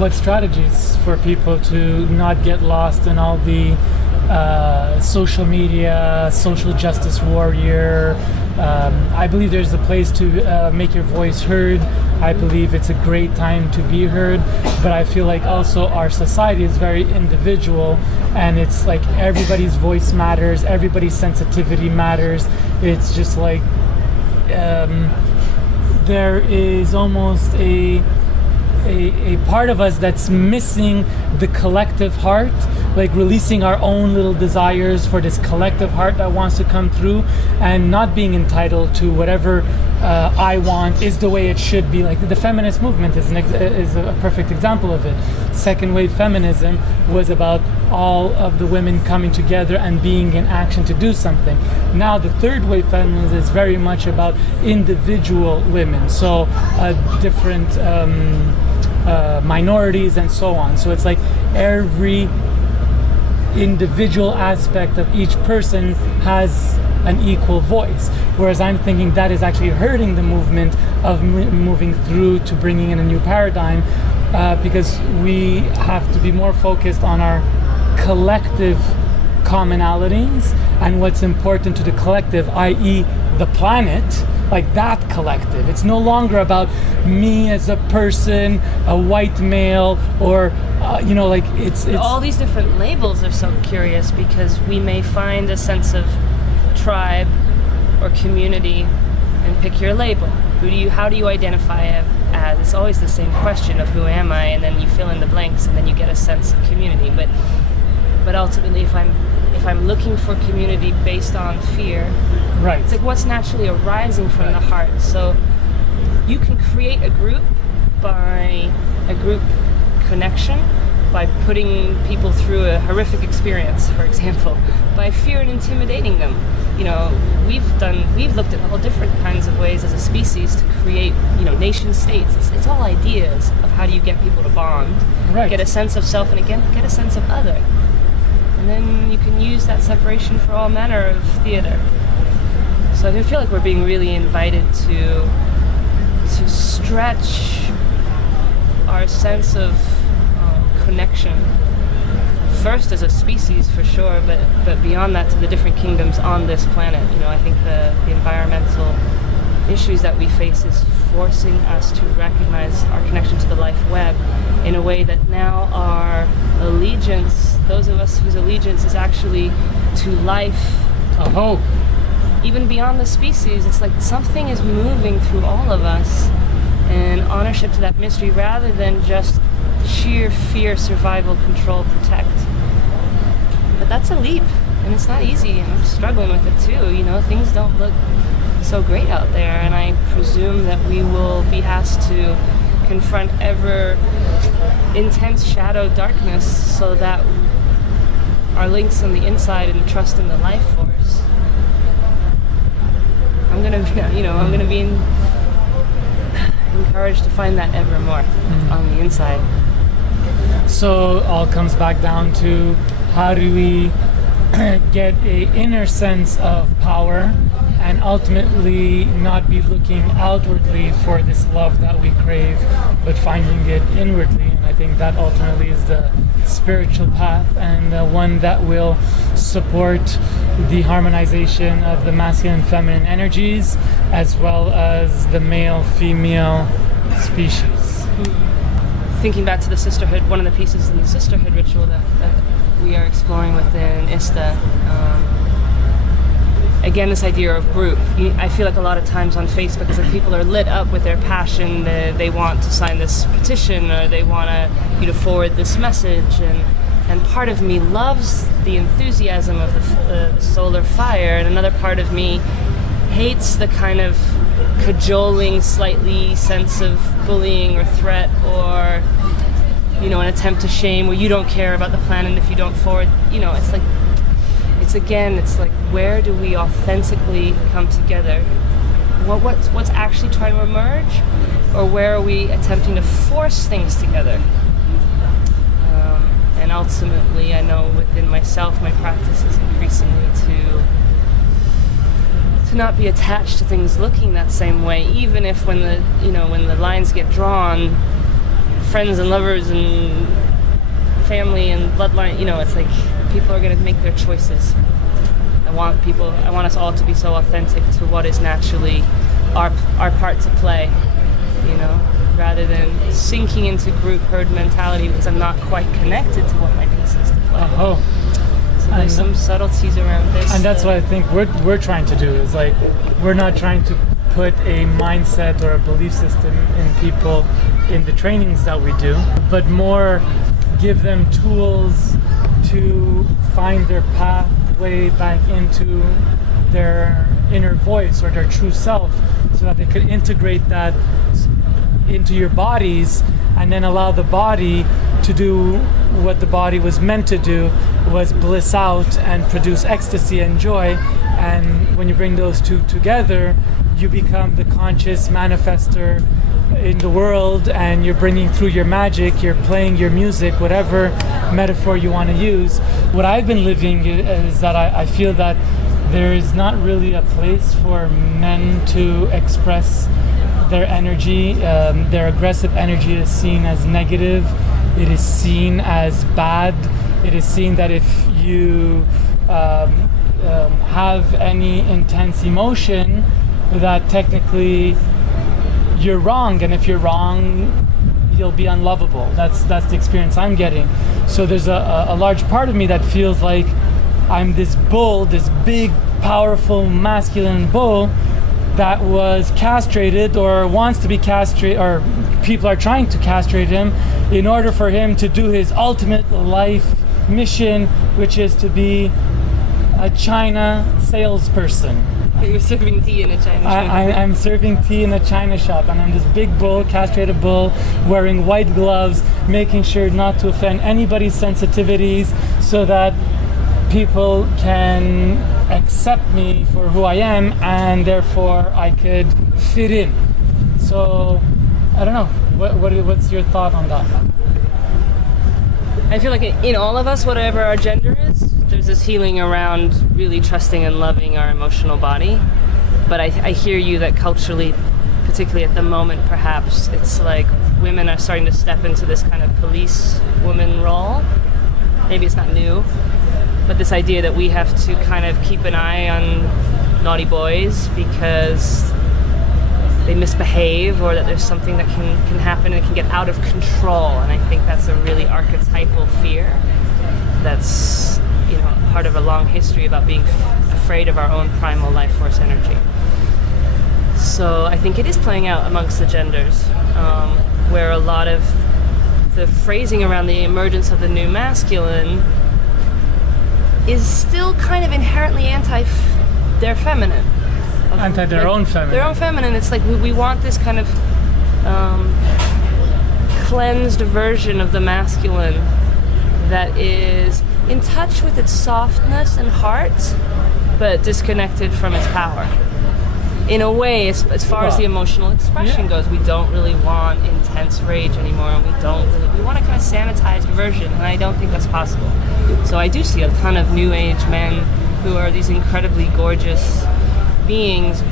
what strategies for people to not get lost in all the social media, social justice warrior. I believe there's a place to make your voice heard. I believe it's a great time to be heard, but I feel like also our society is very individual, and it's like everybody's voice matters, everybody's sensitivity matters. It's just like there is almost a part of us that's missing the collective heart, like releasing our own little desires for this collective heart that wants to come through, and not being entitled to whatever I want is the way it should be. Like the feminist movement is a perfect example of it. Second wave feminism was about all of the women coming together and being in action to do something. Now the third wave feminism is very much about individual women, so different minorities and so on. So it's like every individual aspect of each person has an equal voice, whereas I'm thinking that is actually hurting the movement of moving through to bringing in a new paradigm, because we have to be more focused on our collective commonalities and what's important to the collective, i.e. the planet, like that collective. It's no longer about me as a person, a white male, or like it's all these different labels are so curious, because we may find a sense of tribe or community and pick your label. How do you identify as? It's always the same question of who am I, and then you fill in the blanks, and then you get a sense of community. But ultimately, if I'm looking for community based on fear, right, it's like what's naturally arising from the heart. So you can create a group by a group connection, by putting people through a horrific experience, for example, by fear and intimidating them. We've looked at all different kinds of ways as a species to create, nation states. It's all ideas of how do you get people to bond, right, get a sense of self, and again, get a sense of other. And then you can use that separation for all manner of theater. So I feel like we're being really invited to stretch our sense of connection, first as a species for sure, but beyond that to the different kingdoms on this planet. I think the environmental issues that we face is forcing us to recognize our connection to the life web in a way that now our allegiance, those of us whose allegiance is actually to life, even beyond the species, it's like something is moving through all of us, and ownership to that mystery rather than just sheer fear, survival, control, protect. But that's a leap, and it's not easy, and I'm struggling with it too. Things don't look so great out there, and I presume that we will be asked to confront ever intense shadow darkness so that our links on the inside and trust in the life force. I'm gonna be encouraged to find that ever more on the inside. So it all comes back down to how do we get an inner sense of power and ultimately not be looking outwardly for this love that we crave, but finding it inwardly. And I think that ultimately is the spiritual path, and the one that will support the harmonization of the masculine and feminine energies, as well as the male-female species. Thinking back to the sisterhood, one of the pieces in the sisterhood ritual that we are exploring within ISTA, again, this idea of group. I feel like a lot of times on Facebook, it's like people are lit up with their passion. They want to sign this petition, or they want to forward this message, and part of me loves the enthusiasm of the solar fire, and another part of me hates the kind of cajoling, slightly sense of bullying or threat, or an attempt to shame, where you don't care about the planet if you don't forward. It's like where do we authentically come together? What's actually trying to emerge, or where are we attempting to force things together? And ultimately, I know within myself, my practice is increasingly to not be attached to things looking that same way, even if when the lines get drawn, friends and lovers and family and bloodline. You know, it's like people are going to make their choices. I want us all to be so authentic to what is naturally our part to play, you know, rather than sinking into group herd mentality because I'm not quite connected to what my piece is to play. So there's some subtleties around this. And that's what I think we're trying to do, is like, we're not trying to put a mindset or a belief system in people in the trainings that we do, but more give them tools to find their pathway back into their inner voice or their true self, so that they could integrate that into your bodies and then allow the body to do what the body was meant to do, was bliss out and produce ecstasy and joy. And when you bring those two together, you become the conscious manifester in the world, and you're bringing through your magic, you're playing your music, whatever metaphor you want to use. What I've been living is that I feel that there is not really a place for men to express their energy. Their aggressive energy is seen as negative. It is seen as bad. It is seen that if you have any intense emotion, that technically you're wrong, and if you're wrong, you'll be unlovable. That's the experience I'm getting. So there's a large part of me that feels like I'm this bull, this big, powerful, masculine bull that was castrated or wants to be castrated, or people are trying to castrate him in order for him to do his ultimate life mission, which is to be a China salesperson. You're serving tea in a China shop. I'm serving tea in a China shop, and I'm this big bull, castrated bull, wearing white gloves, making sure not to offend anybody's sensitivities, so that people can accept me for who I am, and therefore I could fit in. So I don't know. What's your thought on that? I feel like in all of us, whatever our gender is, there's this healing around really trusting and loving our emotional body. But I hear you that culturally, particularly at the moment, perhaps it's like women are starting to step into this kind of police woman role. Maybe it's not new, but this idea that we have to kind of keep an eye on naughty boys because they misbehave, or that there's something that can happen and it can get out of control. And I think that's a really archetypal fear that's, you know, part of a long history about being afraid of our own primal life force energy. So I think it is playing out amongst the genders, where a lot of the phrasing around the emergence of the new masculine is still kind of inherently anti their feminine. Anti their own feminine. Their own feminine. It's like we want this kind of cleansed version of the masculine that is in touch with its softness and heart, but disconnected from its power. In a way, as far as the emotional expression goes, we don't really want intense rage anymore, and we want a kind of sanitized version, and I don't think that's possible. So I do see a ton of new age men who are these incredibly gorgeous beings,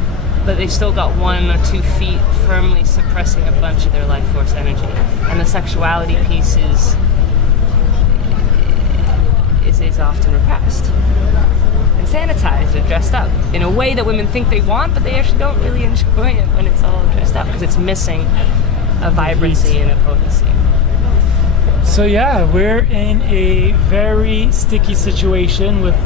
but they've still got 1 or 2 feet firmly suppressing a bunch of their life force energy. And the sexuality piece is often repressed and sanitized or dressed up in a way that women think they want, but they actually don't really enjoy it when it's all dressed up, because it's missing a vibrancy and a potency. So yeah, we're in a very sticky situation with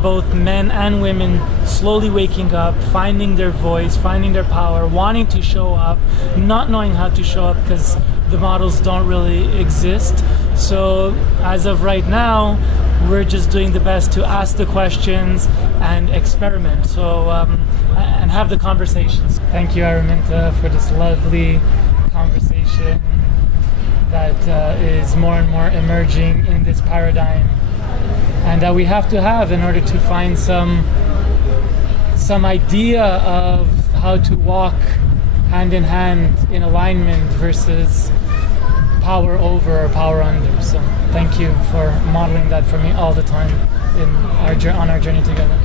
both men and women slowly waking up, finding their voice, finding their power, wanting to show up, not knowing how to show up because the models don't really exist. So as of right now, we're just doing the best to ask the questions and experiment. So and have the conversations. Thank you, Araminta, for this lovely conversation that is more and more emerging in this paradigm, and that we have to have in order to find some idea of how to walk hand in hand in alignment versus power over or power under. So thank you for modeling that for me all the time on our journey together.